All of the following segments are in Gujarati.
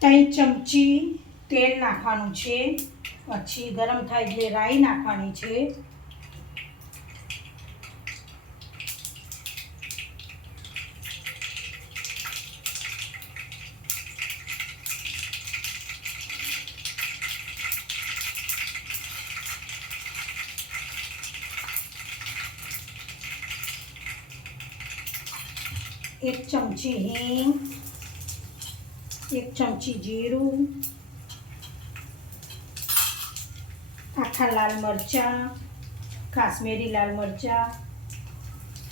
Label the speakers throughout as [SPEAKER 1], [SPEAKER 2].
[SPEAKER 1] ત્રણ ચમચી તેલ નાખવાનું છે. પછી ગરમ થાય એટલે રાઈ નાખવાની છે. એક ચમચી હિંગ એક ચમચી જીરું, આખા લાલ મરચાં, કાશ્મીરી લાલ મરચાં,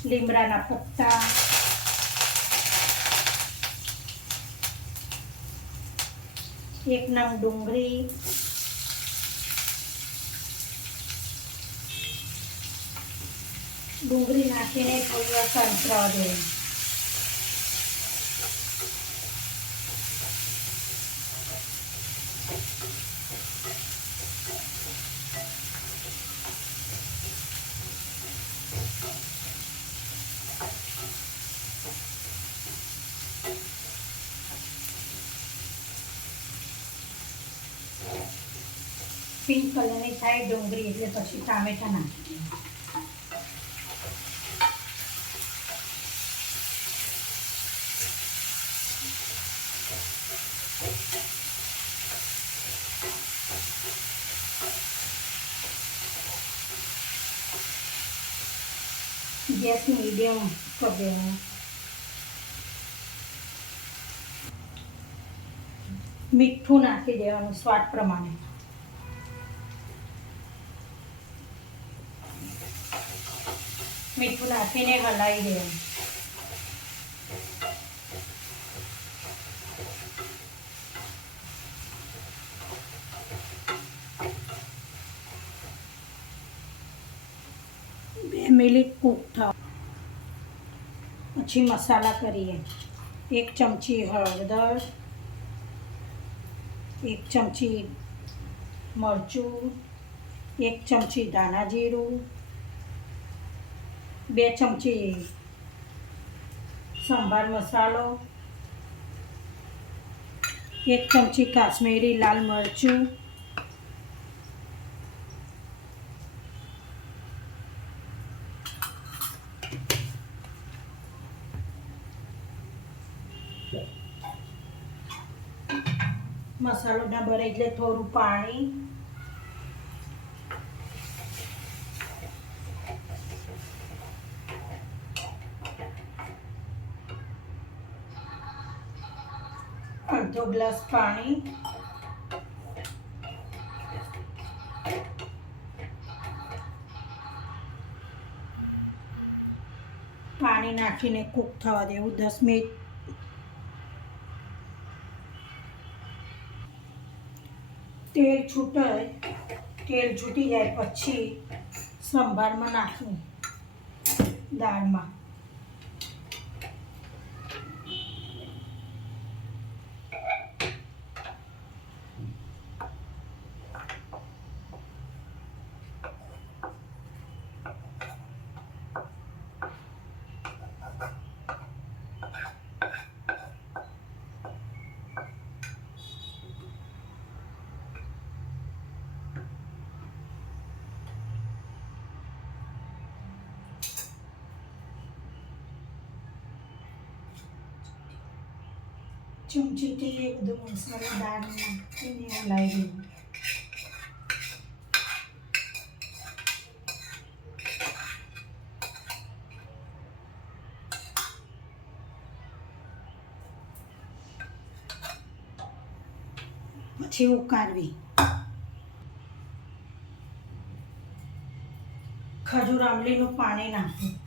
[SPEAKER 1] લીમડાના પત્તા, એક નંગ ડુંગળી ડુંગળી નાખીને થોડી વાર સંતરા દેવું. પિંક કલરની થાય ડુંગળી એટલે પછી ટામેટા નાખી. ગેસ મીડિયમ કરી દેવાનું મીઠું નાખી દેવાનું સ્વાદ પ્રમાણે. મીઠું નાખીને હલાવી દેવાનું બે મિનિટ કૂક થાવ. પછી મસાલા કરીએ. એક ચમચી હળદર, એક ચમચી મરચું, એક ચમચી ધાણા જીરું બે ચમચી સંભાર મસાલો, એક ચમચી કાશ્મીરી લાલ મરચું, મસાલો ના ભરે એટલે થોડું પાણી અડધો ગ્લાસ પાણી. પાણી નાખીને કૂક થવા દેવું, દસ મિનિટ. તેલ છૂટે, તેલ છૂટી જાય પછી સંભારમાં નાખવું દાળમાં. ચમચીથી એ બધું મસાલો દાળ નાખીને હલાવી દેવું પછી ઉકાળવી ખજૂર આંબલીનું પાણી નાખવું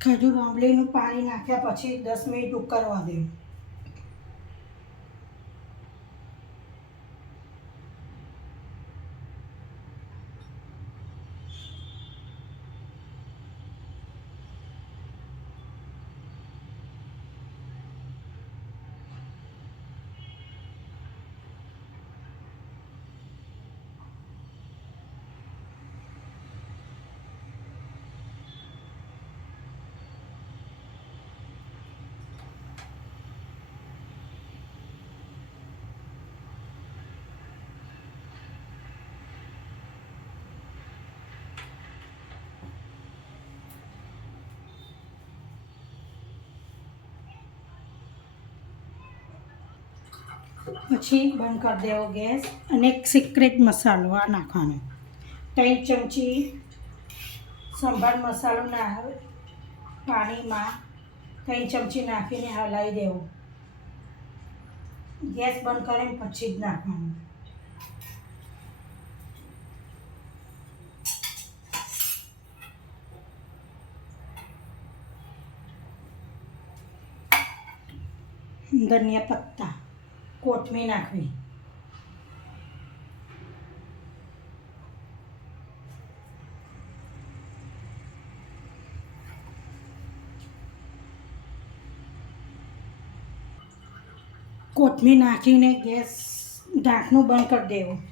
[SPEAKER 1] ખજૂર આંબલીનું પાણી નાખ્યા પછી દસ મિનિટ ઉકળવા દેવું પછી બંધ કરી દેવો ગેસ અને એક સિક્રેટ મસાલો આ નાખવાનો. ત્રણ ચમચી સંભાર મસાલો ના પાણીમાં ત્રણ ચમચી નાખીને હલાવી દેવો. ગેસ બંધ કરીને પછી જ નાખવાનું. ધનિયા પત્તા. કોથમીર નાખવી. કોથમીર નાખીને ગેસ ઢાંકણું બંધ કરી દેવું.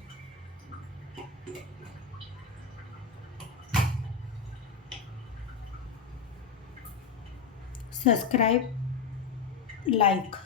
[SPEAKER 1] Subscribe like